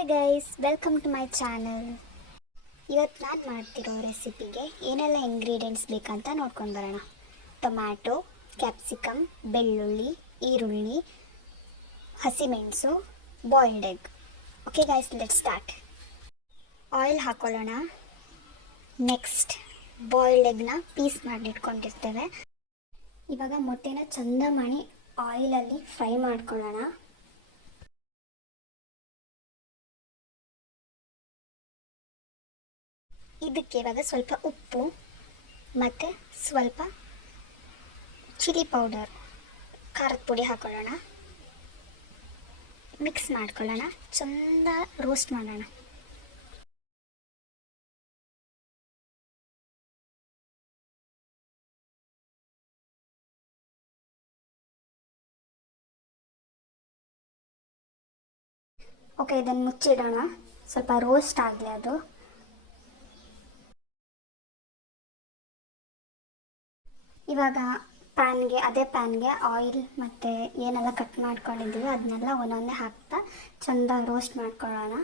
Hi guys, welcome to my channel. ಇವತ್ತು ನಾನು ಮಾಡ್ತಿರೋ ರೆಸಿಪಿಗೆ ಏನೆಲ್ಲ ಇಂಗ್ರೀಡಿಯೆಂಟ್ಸ್ ಬೇಕಂತ ನೋಡ್ಕೊಂಡು ಬರೋಣ. ಟೊಮ್ಯಾಟೊ, ಕ್ಯಾಪ್ಸಿಕಮ್, ಬೆಳ್ಳುಳ್ಳಿ, ಈರುಳ್ಳಿ, ಹಸಿಮೆಣಸು, boiled egg. Okay guys, let start. Oil ಹಾಕೊಳ್ಳೋಣ. ನೆಕ್ಸ್ಟ್ ಬಾಯ್ಲ್ಡ್ ಎಗ್ನ ಪೀಸ್ ಮಾಡಿಟ್ಕೊಂಡಿರ್ತೇವೆ. ಇವಾಗ ಮೊಟ್ಟೆನ ಚಂದ ಮಾಡಿ ಆಯಿಲಲ್ಲಿ ಫ್ರೈ ಮಾಡ್ಕೊಳ್ಳೋಣ. ಇದಕ್ಕೆ ಇವಾಗ ಸ್ವಲ್ಪ ಉಪ್ಪು ಮತ್ತು ಸ್ವಲ್ಪ ಚಿಲ್ಲಿ ಪೌಡರ್, ಖಾರದ ಪುಡಿ ಹಾಕೊಳ್ಳೋಣ. ಮಿಕ್ಸ್ ಮಾಡ್ಕೊಳ್ಳೋಣ, ಚಂದ ರೋಸ್ಟ್ ಮಾಡೋಣ. ಓಕೆ, ಇದನ್ನು ಮುಚ್ಚಿಡೋಣ, ಸ್ವಲ್ಪ ರೋಸ್ಟ್ ಆಗಲಿ ಅದು. ಇವಾಗ ಅದೇ ಪ್ಯಾನ್ಗೆ ಆಯಿಲ್ ಮತ್ತು ಏನೆಲ್ಲ ಕಟ್ ಮಾಡ್ಕೊಂಡಿದ್ದೀವಿ ಅದನ್ನೆಲ್ಲ ಒಂದೊಂದೇ ಹಾಕ್ತಾ ಚೆಂದ ರೋಸ್ಟ್ ಮಾಡ್ಕೊಳ್ಳೋಣ.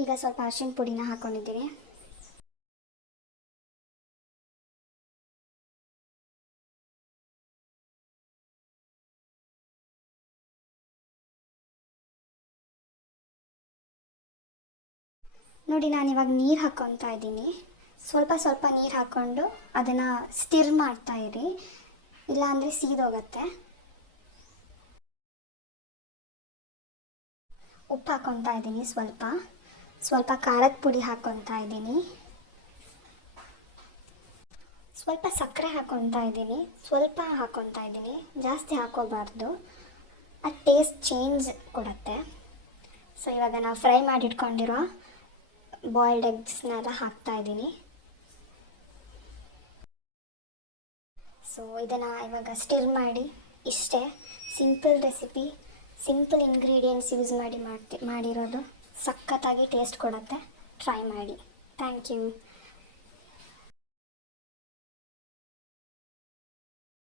ಈಗ ಸ್ವಲ್ಪ ಅರಿಶಿನ ಪುಡಿನ ಹಾಕ್ಕೊಂಡಿದ್ದೀವಿ. ನೋಡಿ, ನಾನಿವಾಗ ನೀರು ಹಾಕ್ಕೊತಾ ಇದ್ದೀನಿ. ಸ್ವಲ್ಪ ಸ್ವಲ್ಪ ನೀರು ಹಾಕ್ಕೊಂಡು ಅದನ್ನು ಸ್ಟಿರ್ ಮಾಡ್ತಾ ಇರಿ, ಇಲ್ಲಾಂದರೆ ಸೀದೋಗತ್ತೆ. ಉಪ್ಪು ಹಾಕ್ಕೊತಾ ಇದ್ದೀನಿ, ಸ್ವಲ್ಪ ಖಾರದ ಪುಡಿ ಹಾಕ್ಕೊತಾ ಇದ್ದೀನಿ, ಸ್ವಲ್ಪ ಸಕ್ಕರೆ ಹಾಕ್ಕೊತಾ ಇದ್ದೀನಿ, ಸ್ವಲ್ಪ ಹಾಕ್ಕೊತಾ ಇದ್ದೀನಿ, ಜಾಸ್ತಿ ಹಾಕೋಬಾರ್ದು, ಆ ಟೇಸ್ಟ್ ಚೇಂಜ್ ಕೊಡುತ್ತೆ. ಸೊ ಇವಾಗ ನಾವು ಫ್ರೈ ಮಾಡಿಟ್ಕೊಂಡಿರೋ ಬಾಯ್ಲ್ಡ್ ಎಗ್ಸ್ನೆಲ್ಲ ಹಾಕ್ತಾ ಇದ್ದೀನಿ. ಸೊ ಇದನ್ನು ಇವಾಗ ಸ್ಟಿರ್ ಮಾಡಿ, ಇಷ್ಟೇ simple recipe, simple ingredients use ಮಾಡಿರೋದು ಸಖತ್ತಾಗಿ ಟೇಸ್ಟ್ ಕೊಡುತ್ತೆ. ಟ್ರೈ ಮಾಡಿ. Thank you.